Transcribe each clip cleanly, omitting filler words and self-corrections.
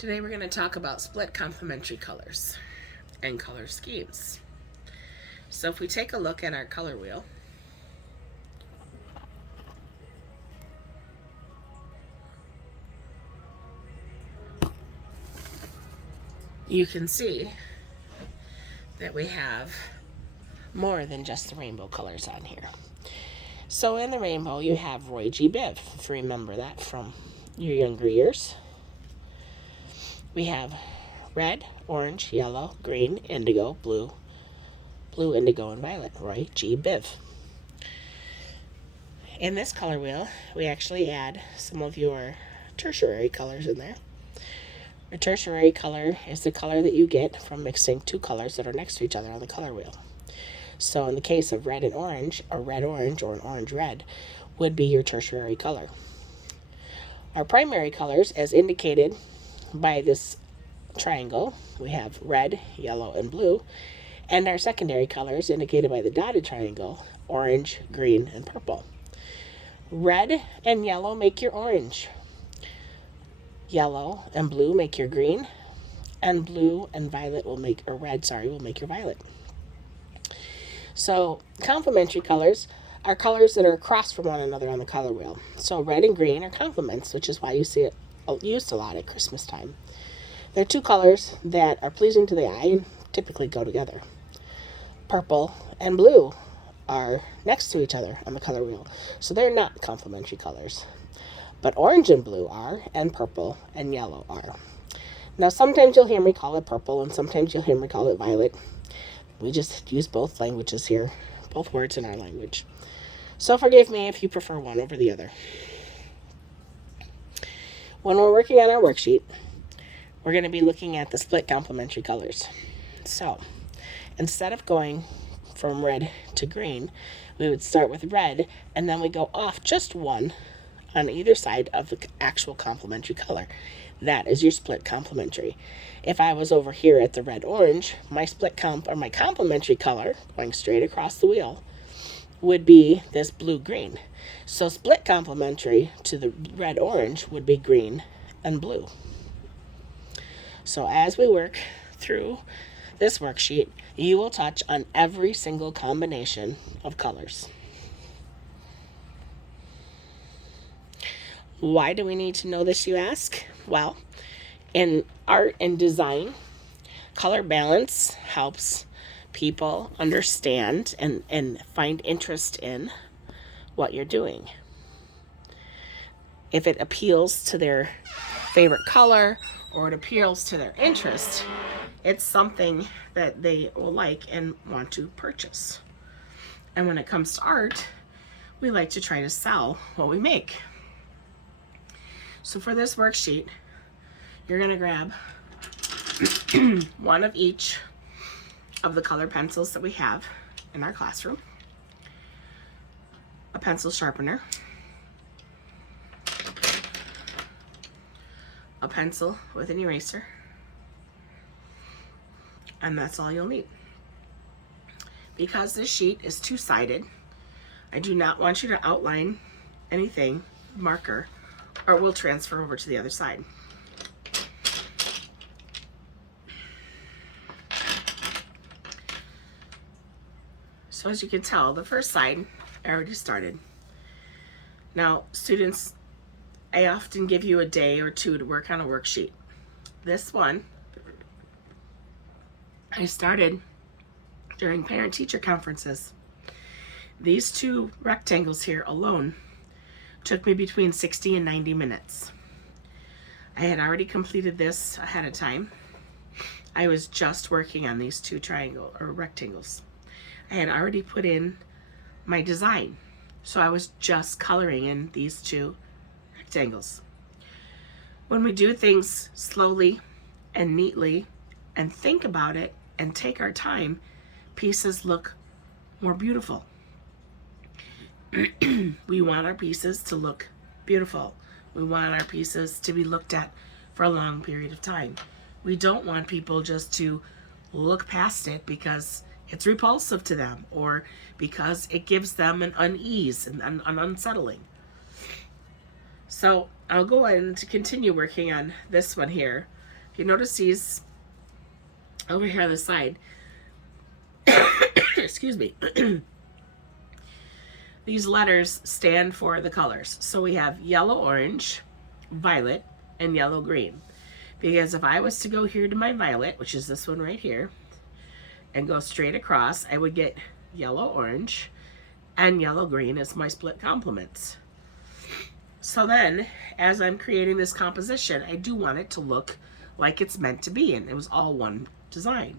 Today we're going to talk about split complementary colors and color schemes. So if we take a look at our color wheel, you can see that we have more than just the rainbow colors on here. So in the rainbow you have Roy G. Biv, if you remember that from your younger years. We have red, orange, yellow, green, indigo, blue, indigo, and violet. Roy G. Biv. In this color wheel, we actually add some of your tertiary colors in there. A tertiary color is the color that you get from mixing two colors that are next to each other on the color wheel. So in the case of red and orange, a red-orange or an orange-red would be your tertiary color. Our primary colors, as indicated by this triangle, we have red, yellow, and blue, and our secondary colors indicated by the dotted triangle, orange, green, and purple. Red and yellow make your orange. Yellow and blue make your green, and blue and violet will make, or red, sorry, will make your violet. So complementary colors are colors that are across from one another on the color wheel. So red and green are complements, which is why you see it used a lot at Christmas time. They're two colors that are pleasing to the eye and typically go together. Purple and blue are next to each other on the color wheel, so they're not complementary colors. But orange and blue are, and purple and yellow are. Now sometimes you'll hear me call it purple, and sometimes you'll hear me call it violet. We just use both languages here, both words in our language. So forgive me if you prefer one over the other. When we're working on our worksheet, we're going to be looking at the split complementary colors. So instead of going from red to green, we would start with red, and then we go off just one on either side of the actual complementary color. That is your split complementary. If I was over here at the red-orange, my my complementary color, going straight across the wheel, would be this blue-green. So split complementary to the red-orange would be green and blue. So as we work through this worksheet, you will touch on every single combination of colors. Why do we need to know this, you ask? Well, in art and design, color balance helps people understand and find interest in what you're doing. If it appeals to their favorite color or it appeals to their interest, it's something that they will like and want to purchase. And when it comes to art, we like to try to sell what we make. So for this worksheet, you're going to grab one of each of the color pencils that we have in our classroom, a pencil sharpener, a pencil with an eraser, and that's all you'll need. Because this sheet is two-sided, I do not want you to outline anything, marker, or we'll transfer over to the other side. So as you can tell, the first side I already started. Now, students, I often give you a day or two to work on a worksheet. This one, I started during parent-teacher conferences. These two rectangles here alone took me between 60 and 90 minutes. I had already completed this ahead of time. I was just working on these two rectangles. I had already put in my design, so I was just coloring in these two rectangles. When we do things slowly and neatly and think about it and take our time, pieces look more beautiful. We want our pieces to look beautiful. We want our pieces to be looked at for a long period of time. We don't want people just to look past it because it's repulsive to them or because it gives them an unease and an unsettling. So I'll go on to continue working on this one here If you notice these over here on the side, excuse me, these letters stand for the colors. So we have yellow, orange, violet, and yellow, green. Because if I was to go here to my violet, which is this one right here, and go straight across, I would get yellow, orange, and yellow, green as my split complements. So then, as I'm creating this composition, I do want it to look like it's meant to be, and it was all one design.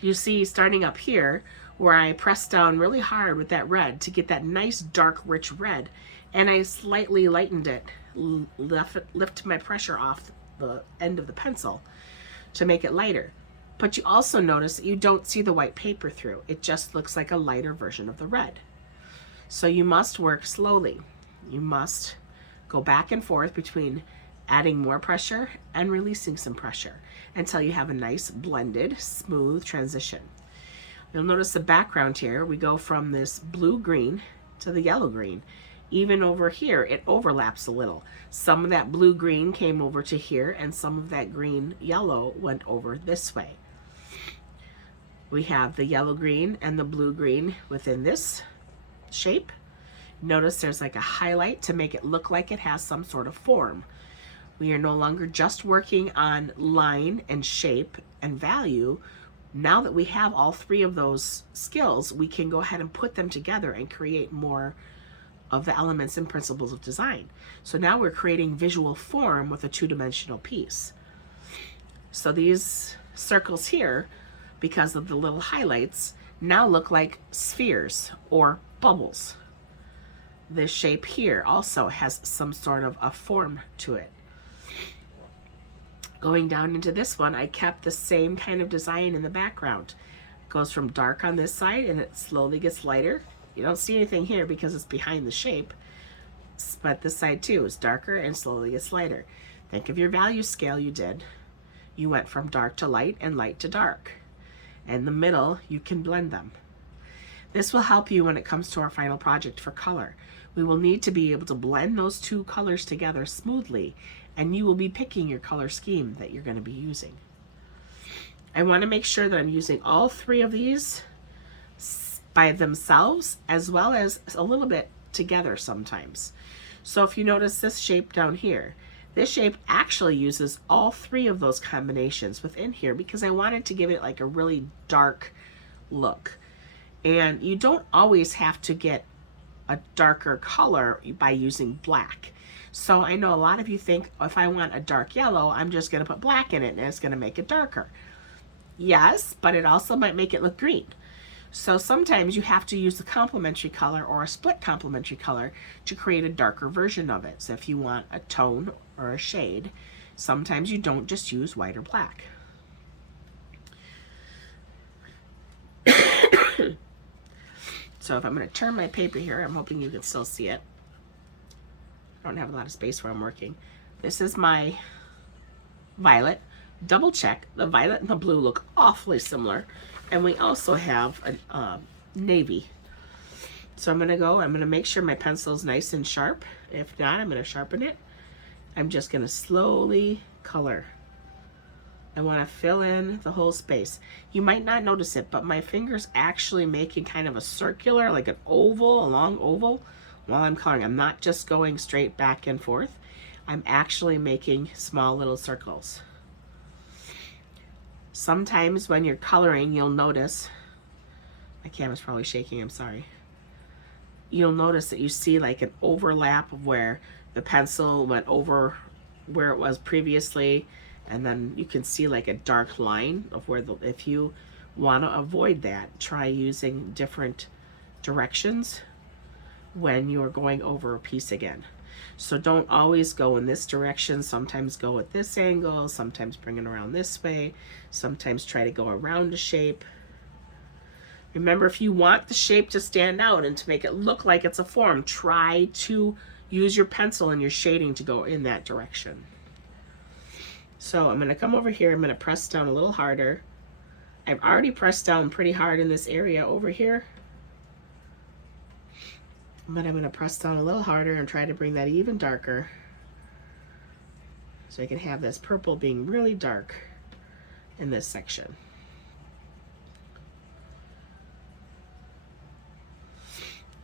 You see, starting up here, where I pressed down really hard with that red to get that nice dark rich red, and I slightly lightened it, lift my pressure off the end of the pencil to make it lighter. But you also notice that you don't see the white paper through. It just looks like a lighter version of the red. So you must work slowly. You must go back and forth between adding more pressure and releasing some pressure until you have a nice blended, smooth transition. You'll notice the background here, we go from this blue-green to the yellow-green. Even over here, it overlaps a little. Some of that blue-green came over to here, and some of that green-yellow went over this way. We have the yellow-green and the blue-green within this shape. Notice there's like a highlight to make it look like it has some sort of form. We are no longer just working on line and shape and value. Now that we have all three of those skills, we can go ahead and put them together and create more of the elements and principles of design. So now we're creating visual form with a two-dimensional piece. So these circles here, because of the little highlights, now look like spheres or bubbles. This shape here also has some sort of a form to it. Going down into this one, I kept the same kind of design in the background. It goes from dark on this side and it slowly gets lighter. You don't see anything here because it's behind the shape, but this side too is darker and slowly gets lighter. Think of your value scale you did. You went from dark to light and light to dark. In the middle, you can blend them. This will help you when it comes to our final project for color. We will need to be able to blend those two colors together smoothly, and you will be picking your color scheme that you're going to be using. I want to make sure that I'm using all three of these by themselves as well as a little bit together sometimes. So if you notice this shape down here, this shape actually uses all three of those combinations within here because I wanted to give it like a really dark look. And you don't always have to get a darker color by using black. So I know a lot of you think, if I want a dark yellow, I'm just going to put black in it and it's going to make it darker. Yes, but it also might make it look green. So sometimes you have to use a complementary color or a split complementary color to create a darker version of it. So if you want a tone or a shade, sometimes you don't just use white or black. So if I'm going to turn my paper here, I'm hoping you can still see it. I don't have a lot of space where I'm working. This is my violet. Double check, the violet and the blue look awfully similar. And we also have a navy. So I'm going to make sure my pencil is nice and sharp. If not, I'm going to sharpen it. I'm just going to slowly color. I want to fill in the whole space. You might not notice it, but my finger's actually making kind of a circular, like an oval, a long oval, while I'm coloring. I'm not just going straight back and forth. I'm actually making small little circles. Sometimes when you're coloring, you'll notice, my camera's probably shaking, I'm sorry. You'll notice that you see like an overlap of where the pencil went over where it was previously, and then you can see like a dark line of where if you want to avoid that, try using different directions when you're going over a piece again. So don't always go in this direction. Sometimes go at this angle, sometimes bring it around this way, sometimes try to go around the shape. Remember, if you want the shape to stand out and to make it look like it's a form, try to use your pencil and your shading to go in that direction. So I'm going to come over here, I'm going to press down a little harder. I've already pressed down pretty hard in this area over here. But I'm going to press down a little harder and try to bring that even darker. So I can have this purple being really dark in this section.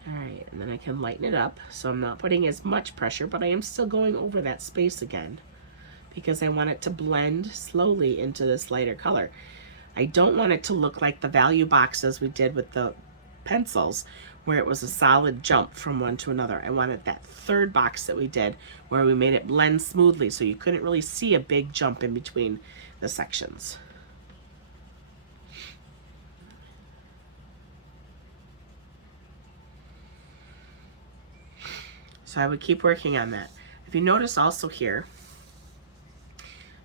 All right, and then I can lighten it up. So I'm not putting as much pressure, but I am still going over that space again because I want it to blend slowly into this lighter color. I don't want it to look like the value boxes we did with the pencils where it was a solid jump from one to another. I wanted that third box that we did where we made it blend smoothly so you couldn't really see a big jump in between the sections. So I would keep working on that. If you notice also here,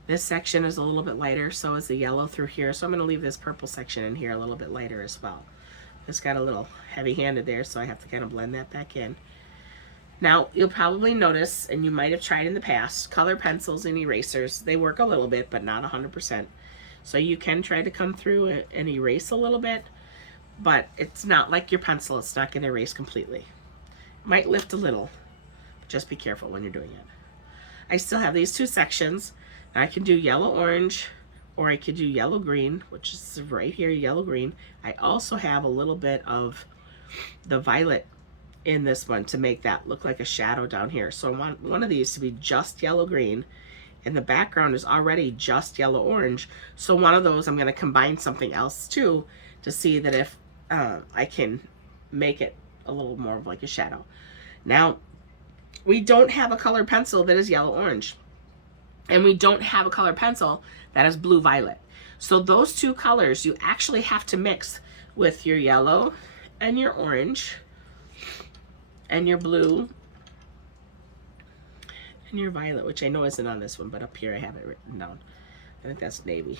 this section is a little bit lighter, so is the yellow through here. So I'm going to leave this purple section in here a little bit lighter as well. It's got a little heavy-handed there, so I have to kind of blend that back in. Now, you'll probably notice, and you might have tried in the past, color pencils and erasers, they work a little bit, but not 100%. So you can try to come through and erase a little bit, but it's not like your pencil. It's not going to erase completely. It might lift a little. Just be careful when you're doing it. I still have these two sections. I can do yellow-orange, or I could do yellow-green, which is right here, yellow-green. I also have a little bit of the violet in this one to make that look like a shadow down here. So I want one of these to be just yellow-green, and the background is already just yellow-orange. So one of those I'm going to combine something else too to see that if I can make it a little more of like a shadow. Now, we don't have a colored pencil that is yellow-orange. And we don't have a colored pencil that is blue-violet. So those two colors you actually have to mix with your yellow and your orange and your blue and your violet, which I know isn't on this one, but up here I have it written down. I think that's navy.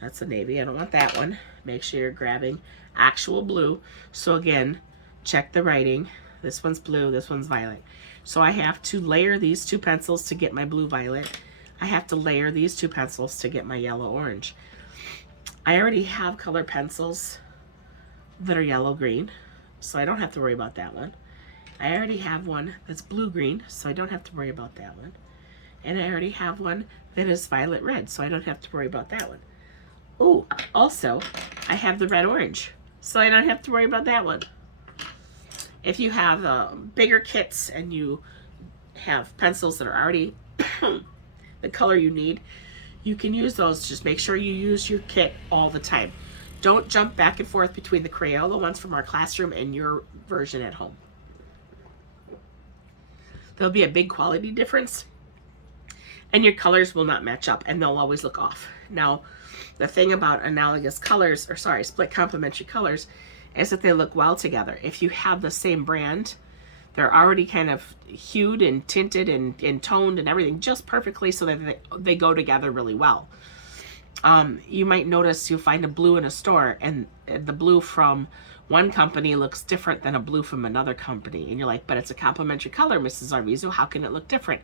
That's a navy. I don't want that one. Make sure you're grabbing actual blue. So again, check the writing. This one's blue, this one's violet. So I have to layer these two pencils to get my blue-violet. I have to layer these two pencils to get my yellow-orange. I already have colored pencils that are yellow-green, so I don't have to worry about that one. I already have one that's blue-green, so I don't have to worry about that one. And I already have one that is violet-red, so I don't have to worry about that one. Oh, also, I have the red-orange, so I don't have to worry about that one. If you have bigger kits and you have pencils that are already the color you need, you can use those. Just make sure you use your kit all the time. Don't jump back and forth between the Crayola ones from our classroom and your version at home. There'll be a big quality difference and your colors will not match up and they'll always look off. Now, the thing about analogous colors, or sorry, split complementary colors, is that they look well together. If you have the same brand, they're already kind of hued and tinted and toned and everything just perfectly so that they go together really well. You might notice you'll find a blue in a store and the blue from one company looks different than a blue from another company. And you're like, but it's a complementary color, Mrs. Arvizo. How can it look different?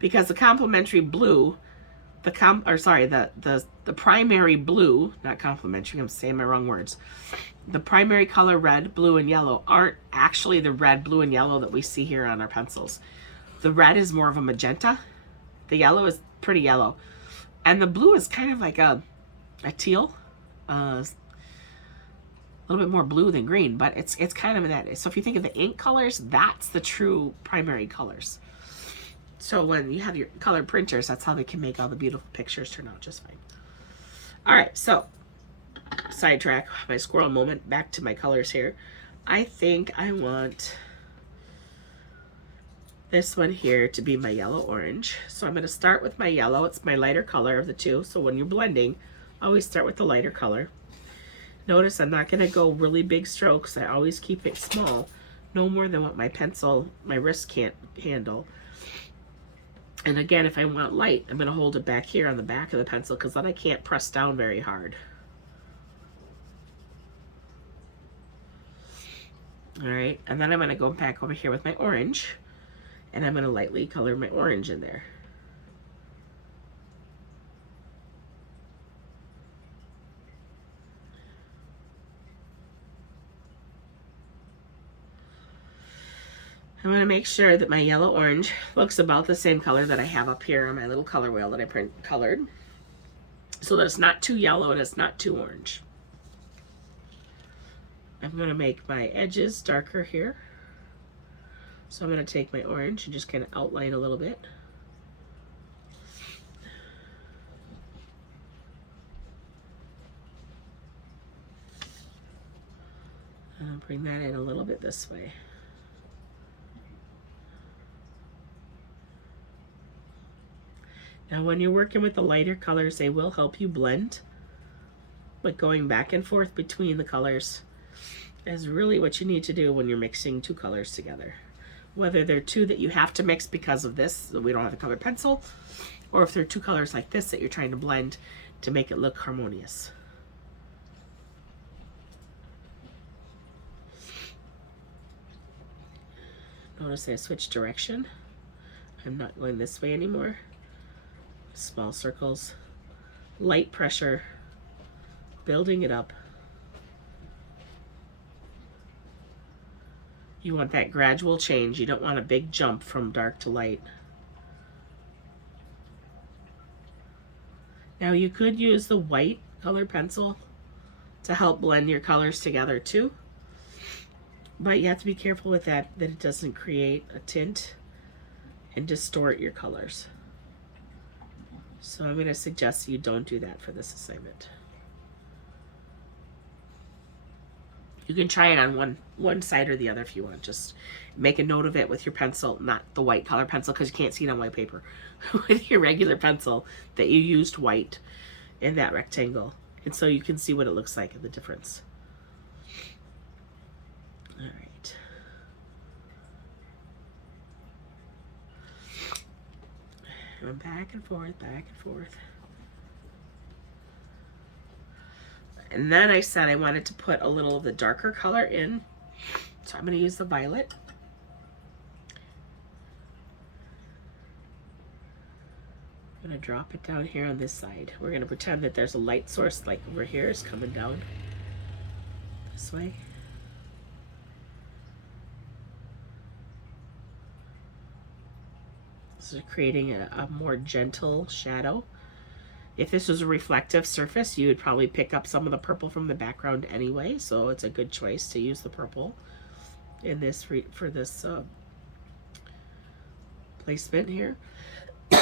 Because the complementary blue, the primary blue, not complementary, I'm saying my wrong words. The primary color red, blue, and yellow aren't actually the red, blue, and yellow that we see here on our pencils. The red is more of a magenta. The yellow is pretty yellow. And the blue is kind of like a teal. A little bit more blue than green, but it's kind of that. So if you think of the ink colors, that's the true primary colors. So when you have your colored printers, that's how they can make all the beautiful pictures turn out just fine. All right, so sidetrack my squirrel moment, back to my colors here. I think I want this one here to be my yellow-orange. So I'm going to start with my yellow. It's my lighter color of the two. So when you're blending, always start with the lighter color. Notice I'm not going to go really big strokes. I always keep it small, no more than what my wrist can't handle. And again, if I want light, I'm going to hold it back here on the back of the pencil because then I can't press down very hard. All right, and then I'm going to go back over here with my orange, and I'm going to lightly color my orange in there. I'm going to make sure that my yellow orange looks about the same color that I have up here on my little color wheel that I colored, so that it's not too yellow and it's not too orange. I'm going to make my edges darker here. So I'm going to take my orange and just kind of outline a little bit. And I'll bring that in a little bit this way. Now when you're working with the lighter colors, they will help you blend, but going back and forth between the colors is really what you need to do when you're mixing two colors together. Whether they're two that you have to mix because of this, we don't have a colored pencil, or if they're two colors like this that you're trying to blend to make it look harmonious. Notice I switched direction. I'm not going this way anymore. Small circles, light pressure, building it up. You want that gradual change. You don't want a big jump from dark to light. Now you could use the white color pencil to help blend your colors together too, but you have to be careful with that it doesn't create a tint and distort your colors. So I'm going to suggest you don't do that for this assignment. You can try it on one side or the other if you want. Just make a note of it with your pencil, not the white color pencil, because you can't see it on white paper. With your regular pencil, that you used white in that rectangle. And so you can see what it looks like and the difference. All right. I'm back and forth, back and forth. And then I said I wanted to put a little of the darker color in. So I'm going to use the violet. I'm going to drop it down here on this side. We're going to pretend that there's a light source like over here is coming down this way. So creating a more gentle shadow. If this was a reflective surface, you would probably pick up some of the purple from the background anyway, so it's a good choice to use the purple in this for this placement here. Maybe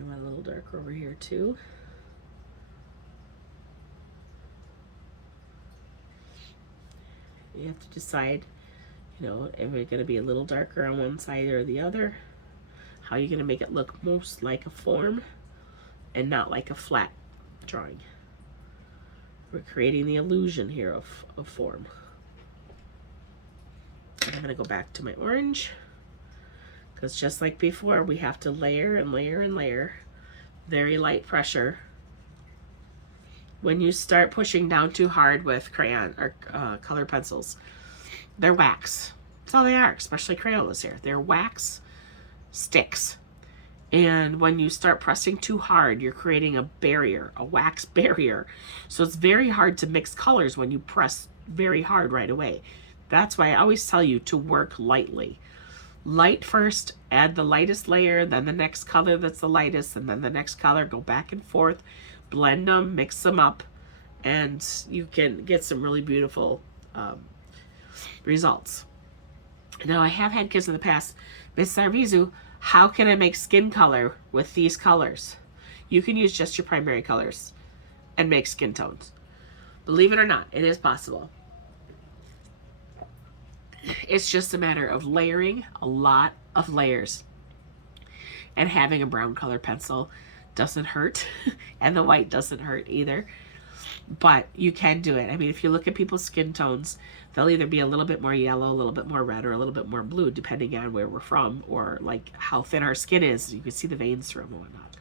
I want a little darker over here too. You have to decide, you know, am I going to be a little darker on one side or the other? How are you going to make it look most like a form and not like a flat drawing? We're creating the illusion here of form. And I'm going to go back to my orange, because just like before, we have to layer and layer and layer. Very light pressure. When you start pushing down too hard with crayon or color pencils, they're wax. That's all they are, especially Crayolas here. They're wax sticks. And when you start pressing too hard, you're creating a barrier, a wax barrier. So it's very hard to mix colors when you press very hard right away. That's why I always tell you to work lightly. Light first, add the lightest layer, then the next color that's the lightest, and then the next color, go back and forth. Blend them, mix them up, and you can get some really beautiful results. Now, I have had kids in the past, Miss Sarvizu, how can I make skin color with these colors? You can use just your primary colors and make skin tones. Believe it or not, it is possible. It's just a matter of layering a lot of layers. And having a brown color pencil doesn't hurt, and the white doesn't hurt either, but you can do it. I mean, if you look at people's skin tones, they'll either be a little bit more yellow, a little bit more red, or a little bit more blue, depending on where we're from, or like how thin our skin is. You can see the veins through them and whatnot.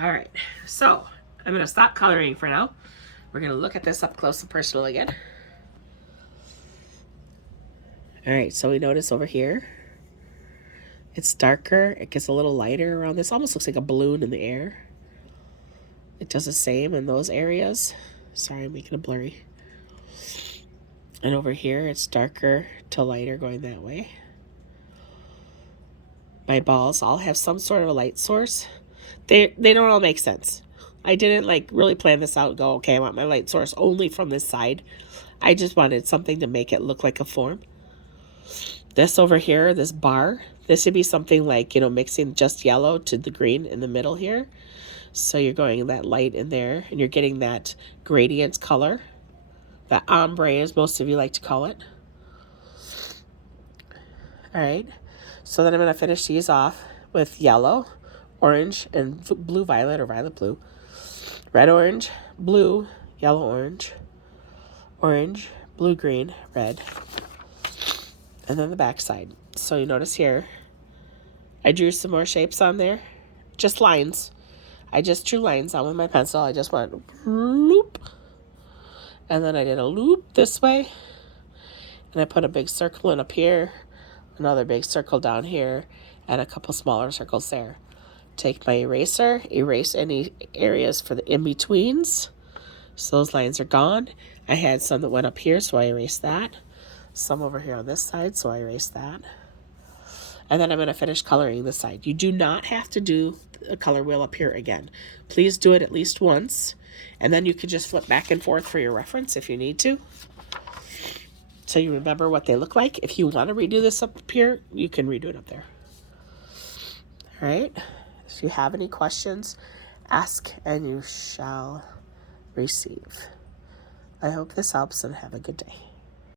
All right, so I'm going to stop coloring for now. We're going to look at this up close and personal again. All right, so we notice over here It's darker. It gets a little lighter around this. Almost looks like a balloon in the air. It does the same in those areas. Sorry, I'm making it blurry. And over here, it's darker to lighter going that way. My balls all have some sort of a light source. They don't all make sense. I didn't like really plan this out and go, okay, I want my light source only from this side. I just wanted something to make it look like a form. This over here, this bar, this would be something like, mixing just yellow to the green in the middle here. So you're going that light in there, and you're getting that gradient color, that ombre as most of you like to call it. All right, so then I'm going to finish these off with yellow, orange, and blue violet or violet blue. Red, orange, blue, yellow, orange, orange, blue, green, red. And then the back side. So you notice here, I drew some more shapes on there. Just lines. I just drew lines on with my pencil. I just went loop. And then I did a loop this way. And I put a big circle in up here. Another big circle down here. And a couple smaller circles there. Take my eraser. Erase any areas for the in-betweens. So those lines are gone. I had some that went up here, so I erased that. Some over here on this side, so I erased that. And then I'm going to finish coloring this side. You do not have to do a color wheel up here again. Please do it at least once, and then you can just flip back and forth for your reference if you need to, so you remember what they look like. If you want to redo this up here, you can redo it up there. All right. If you have any questions, ask and you shall receive. I hope this helps, and have a good day.